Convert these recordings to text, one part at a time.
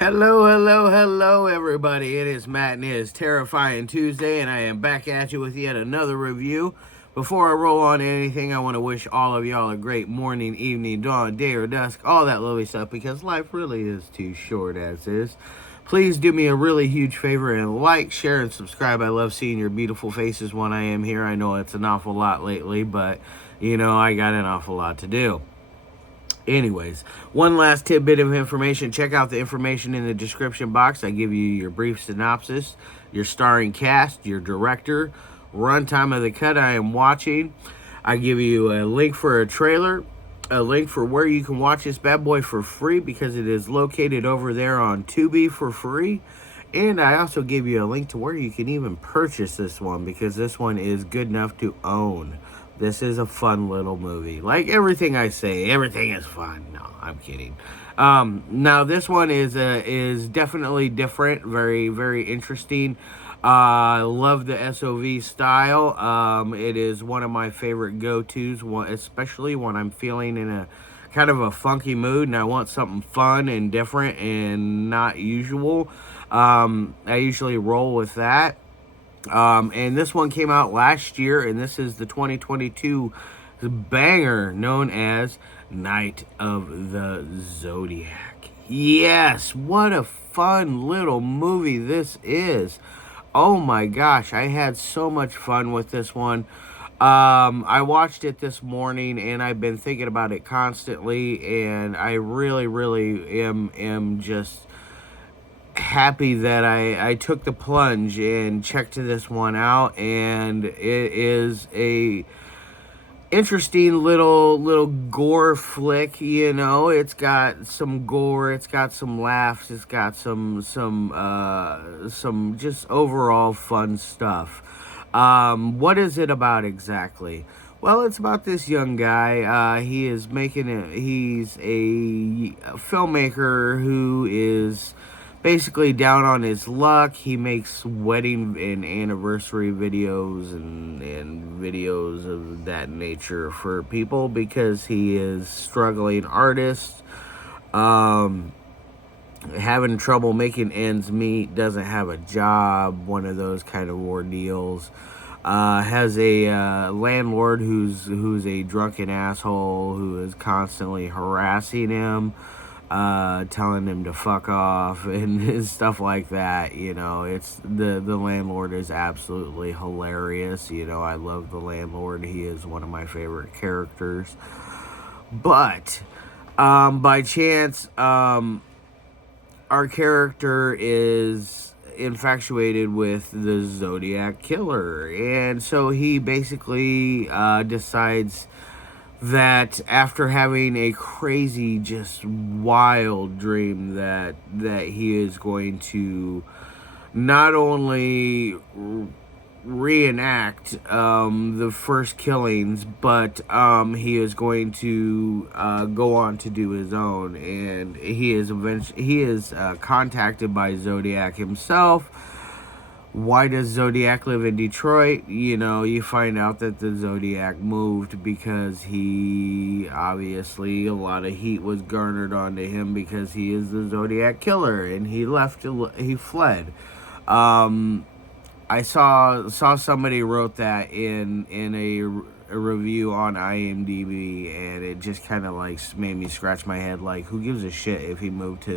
Hello, hello, hello, everybody. It is Matt and it is Terrifying Tuesday, and I am back at you with yet another review. Before I roll on to anything, I want to wish all of y'all a great morning, evening, dawn, day, or dusk, all that lovely stuff, because life really is too short as is. Please do me a really huge favor and like, share, and subscribe. I love seeing your beautiful faces when I am here. I know it's an awful lot lately, but, I got an awful lot to do. Anyways, one last tidbit of information. Check out the information in the description box. I give you your brief synopsis, your starring cast, your director, runtime of the cut I am watching. I give you a link for a trailer, a link for where you can watch this bad boy for free because it is located over there on Tubi for free. And I also give you a link to where you can even purchase this one because this one is good enough to own. This is a fun little movie. Like everything I say, everything is fun. No, I'm kidding. Now this one is definitely different. Very, very interesting. I love the SOV style. It is one of my favorite go-tos, especially when I'm feeling in a kind of a funky mood and I want something fun and different and not usual. I usually roll with that. And this one came out last year, and this is the 2022 banger known as Night of the Zodiac. Yes, what a fun little movie this is. Oh my gosh, I had so much fun with this one. I watched it this morning, and I've been thinking about it constantly, and I really, really am just happy that I took the plunge and checked this one out, and it is a interesting little gore flick. It's got some gore, it's got some laughs, it's got some just overall fun stuff. What is it about exactly? Well, it's about this young guy. He's a filmmaker who is basically down on his luck. He makes wedding and anniversary videos and videos of that nature for people because he is struggling artist, having trouble making ends meet, doesn't have a job, one of those kind of ordeals. Has a landlord who's a drunken asshole who is constantly harassing him, telling him to fuck off and stuff like that. It's the landlord is absolutely hilarious. I love the landlord. He is one of my favorite characters. But by chance, our character is infatuated with the Zodiac killer, and so he basically decides that after having a crazy, just wild dream that he is going to not only reenact the first killings, but he is going to go on to do his own, and he is contacted by Zodiac himself. Why does Zodiac live in Detroit? You find out that the Zodiac moved because obviously a lot of heat was garnered onto him because he is the Zodiac killer, and he fled. I saw somebody wrote that in a review on IMDb, and it just kind of like made me scratch my head. Like, who gives a shit if he moved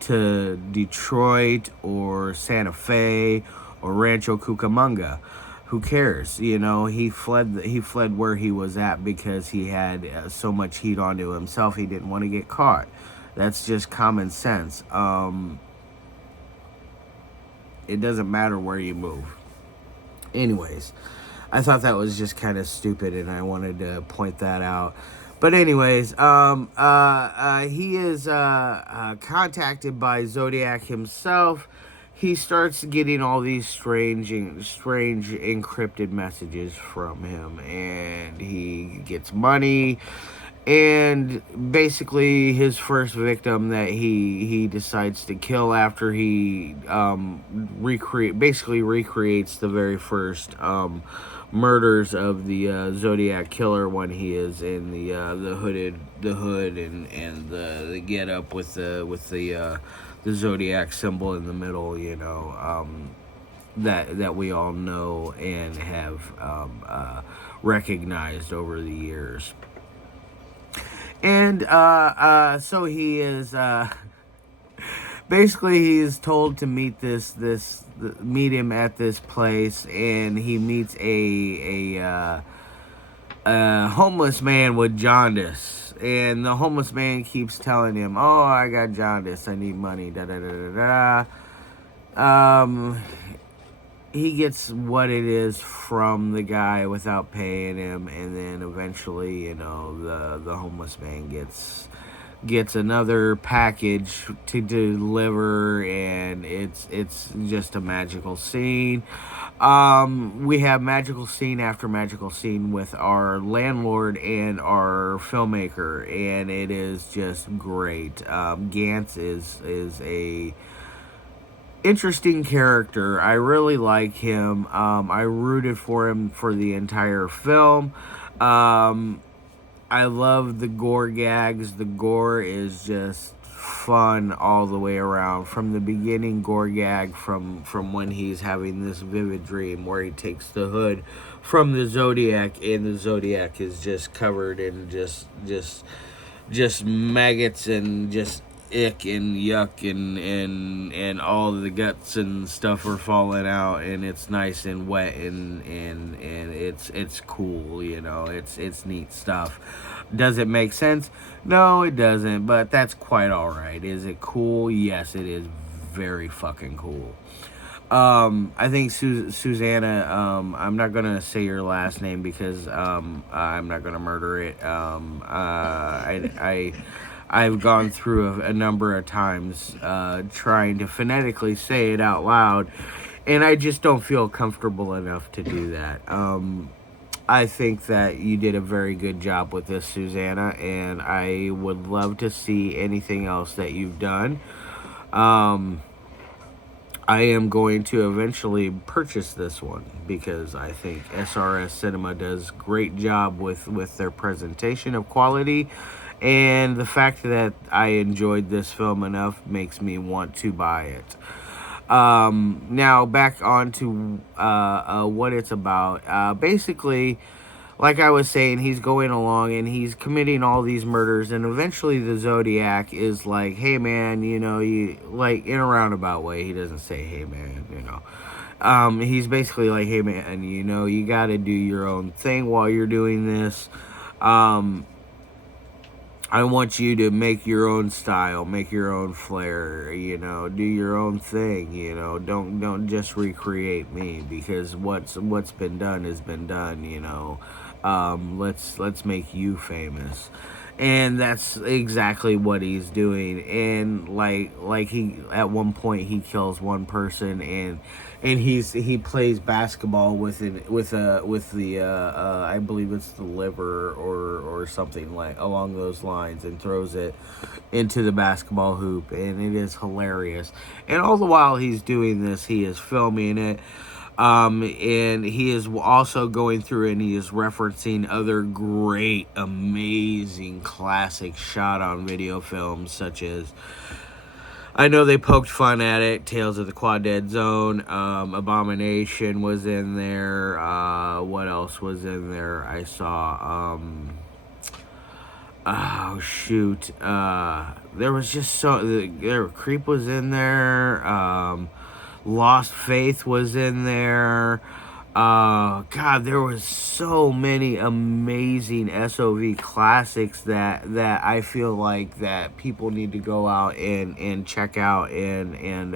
to Detroit or Santa Fe or Rancho Cucamonga? Who cares? He fled where he was at because he had so much heat onto himself. He didn't want to get caught. That's just common sense. It doesn't matter where you move. Anyways, I thought that was just kind of stupid, and I wanted to point that out. But anyways, he is contacted by Zodiac himself. He starts getting all these strange encrypted messages from him, and he gets money. And basically, his first victim that he decides to kill after he recreates the very first murders of the Zodiac killer when he is in the hood and the get up with the Zodiac symbol in the middle, you know, that we all know and have recognized over the years. And so he is basically he's told to meet meet him at this place, and he meets a homeless man with jaundice, and the homeless man keeps telling him, "Oh, I got jaundice. I need money." Da da da da da. He gets what it is from the guy without paying him, and then eventually, you know, the homeless man gets another package to deliver, and it's just a magical scene. We have magical scene after magical scene with our landlord and our filmmaker, and it is just great. Gantz is a interesting character. I really like him. I rooted for him for the entire film. I love the gore gags. The gore is just fun all the way around. From the beginning gore gag from when he's having this vivid dream where he takes the hood from the Zodiac, and the Zodiac is just covered in just maggots and just ick and yuck, and all the guts and stuff are falling out, and it's nice and wet, and it's cool, you know. It's neat stuff. Does it make sense? No, it doesn't, but that's quite all right. Is it cool? Yes, it is very fucking cool. I think Susana, I'm not gonna say your last name because I'm not gonna murder it. I've gone through a number of times trying to phonetically say it out loud, and I just don't feel comfortable enough to do that. I think that you did a very good job with this, Susana, and I would love to see anything else that you've done. I am going to eventually purchase this one because I think SRS Cinema does great job with their presentation of quality, and the fact that I enjoyed this film enough makes me want to buy it. Now back on to what it's about. Basically, like I was saying, he's going along and he's committing all these murders, and eventually the Zodiac is like, "Hey man, you know, you," like in a roundabout way. He doesn't say, "Hey man," you know. He's basically like, "Hey man, you know, you got to do your own thing while you're doing this. I want you to make your own style, make your own flair, you know, do your own thing, you know, don't just recreate me, because what's been done has been done, you know. Let's make you famous." And that's exactly what he's doing. And like he, at one point he kills one person, and he plays basketball with the I believe it's the liver or something like along those lines, and throws it into the basketball hoop, and it is hilarious. And all the while he's doing this, he is filming it. And he is also going through and he is referencing other great, amazing, classic shot on video films, such as, I know they poked fun at it, Tales of the Quad Dead Zone, Abomination was in there, what else was in there? I saw, oh shoot, there was just Creep was in there, Lost Faith was in there. God, there was so many amazing SOV classics that I feel like that people need to go out and check out, and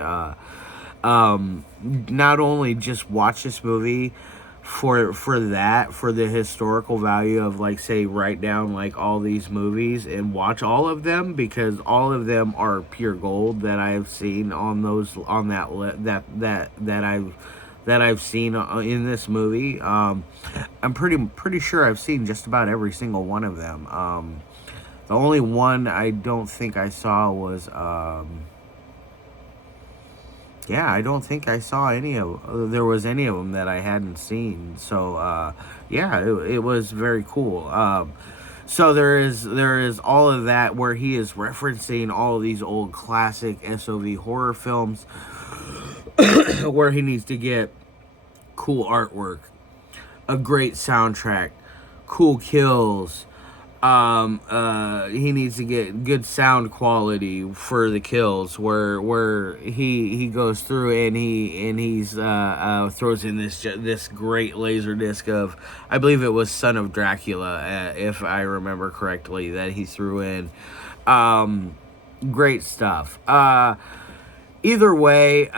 not only just watch this movie for the historical value of, like, say, write down like all these movies and watch all of them, because all of them are pure gold that I've seen that I've seen in this movie. I'm pretty sure I've seen just about every single one of them. The only one I don't think I saw was I don't think I saw any of that I hadn't seen. So, it was very cool. So there is all of that where he is referencing all of these old classic SOV horror films where he needs to get cool artwork, a great soundtrack, cool kills. He needs to get good sound quality for the kills. Where he goes through and he's throws in this great laser disc of, I believe it was Son of Dracula, if I remember correctly, that he threw in. Great stuff. Either way,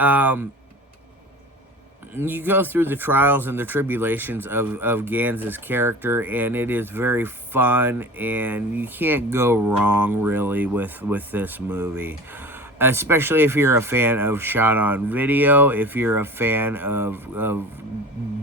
you go through the trials and the tribulations of Gantz's character, and it is very fun, and you can't go wrong really with this movie, especially if you're a fan of shot on video, if you're a fan of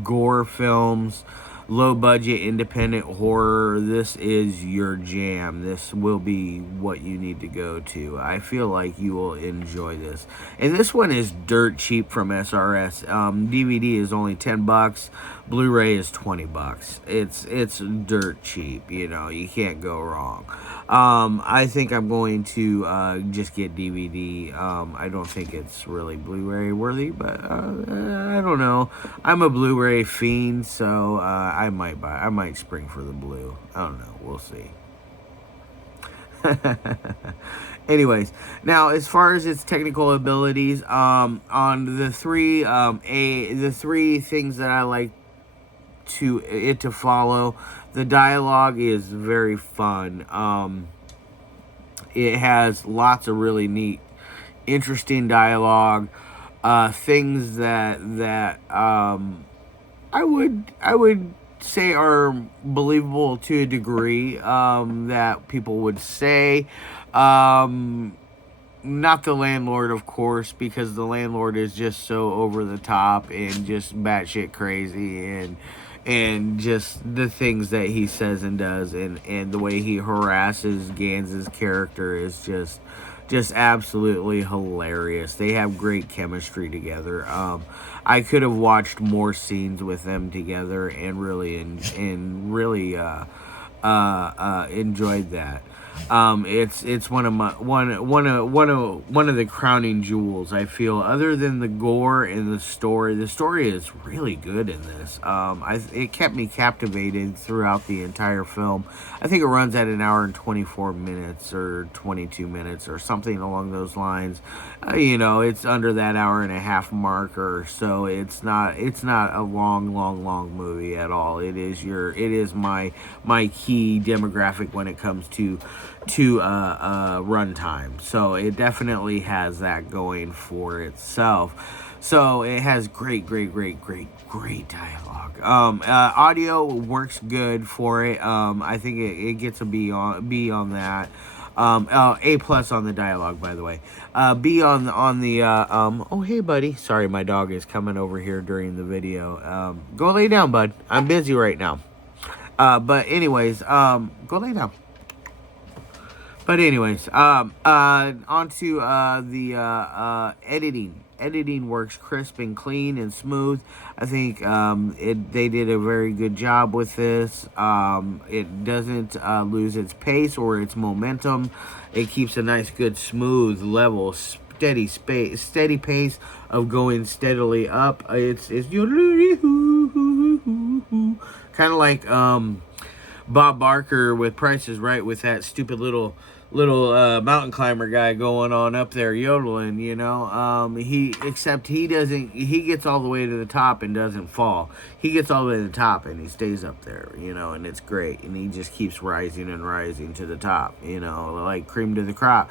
gore films, low budget independent horror. This is your jam. This will be what you need to go to. I feel like you will enjoy this. And this one is dirt cheap from SRS. DVD is only $10. Blu-ray is $20. It's dirt cheap. You know, you can't go wrong. I think I'm going to just get DVD. I don't think it's really Blu-ray worthy, but I don't know. I'm a Blu-ray fiend, so I might spring for the blue. I don't know. We'll see. Anyways, now as far as its technical abilities, on the three things that I like to follow, the dialogue is very fun. It has lots of really neat, interesting dialogue. Things that I would say are believable to a degree, that people would say. Not the landlord, of course, because the landlord is just so over the top and just batshit crazy, and just the things that he says and does, and the way he harasses Gantz's character is just absolutely hilarious. They have great chemistry together. I could have watched more scenes with them together and really enjoyed that. It's one of the crowning jewels, I feel, other than the gore and the story. The story is really good in this. It kept me captivated throughout the entire film. I think it runs at an hour and 24 minutes or 22 minutes or something along those lines. It's under that hour and a half marker, so it's not a long movie at all. It is my key demographic when it comes to runtime. So it definitely has that going for itself. So it has great dialogue. Audio works good for it. I think it gets a B on that. A plus on the dialogue, by the way. B on the oh, hey buddy, sorry, my dog is coming over here during the video. Go lay down, bud. I'm busy right now. But anyways, go lay down. But anyways, onto the editing. Editing works crisp and clean and smooth. I think they did a very good job with this. It doesn't lose its pace or its momentum. It keeps a nice, good, smooth, level, steady pace of going steadily up. It's kind of like Bob Barker with Price is Right, with that stupid little mountain climber guy going on up there yodeling, he gets all the way to the top and doesn't fall. He gets all the way to the top and he stays up there, and it's great, and he just keeps rising and rising to the top, like cream of the crop,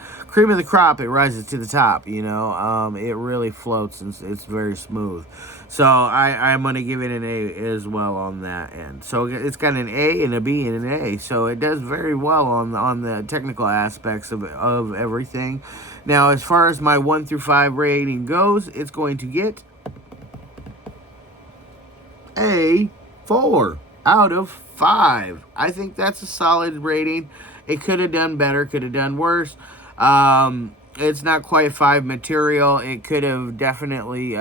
it rises to the top, it really floats and it's very smooth. So I'm going to give it an A as well on that end. So it's got an A and a B and an A. So it does very well on the technical aspects of everything. Now, as far as my 1 through 5 rating goes, it's going to get a 4 out of 5. I think that's a solid rating. It could have done better, could have done worse. It's not quite 5 material. It could have definitely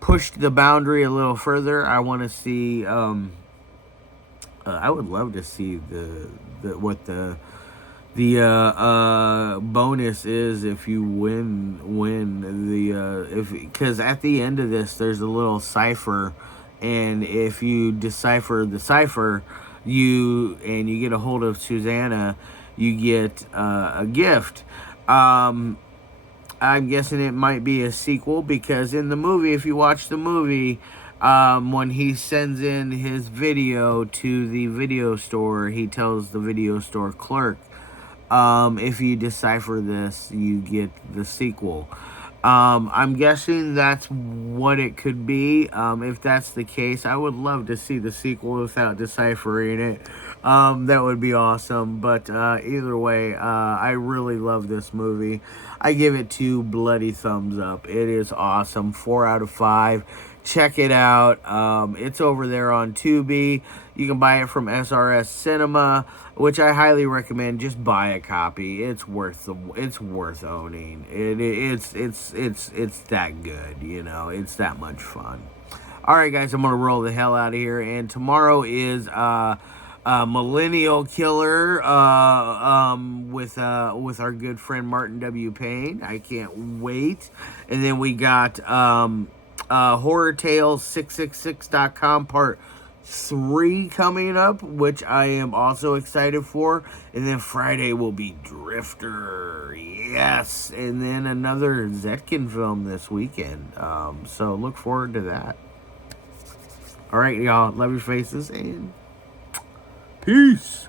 pushed the boundary a little further. I want to see I would love to see what the bonus is if you win the if because at the end of this there's a little cipher, and if you decipher the cipher, you get a hold of Susana, you get a gift. I'm guessing it might be a sequel, because in the movie, if you watch the movie, when he sends in his video to the video store, he tells the video store clerk, if you decipher this, you get the sequel. I'm guessing that's what it could be. If that's the case, I would love to see the sequel without deciphering it. That would be awesome. But either way, I really love this movie. I give it 2 bloody thumbs up. It is awesome. 4 out of 5. Check it out. It's over there on Tubi. You can buy it from SRS Cinema, which I highly recommend. Just buy a copy. It's worth owning. It's that good, you know. It's that much fun. All right, guys, I'm gonna roll the hell out of here. And tomorrow is Millennial Killer with our good friend Martin W. Payne. I can't wait. And then we got HorrorTales666.com Part 3 coming up, which I am also excited for. And then Friday will be Drifter. Yes. And then another Zetkin film this weekend. So look forward to that. All right, y'all. Love your faces and peace.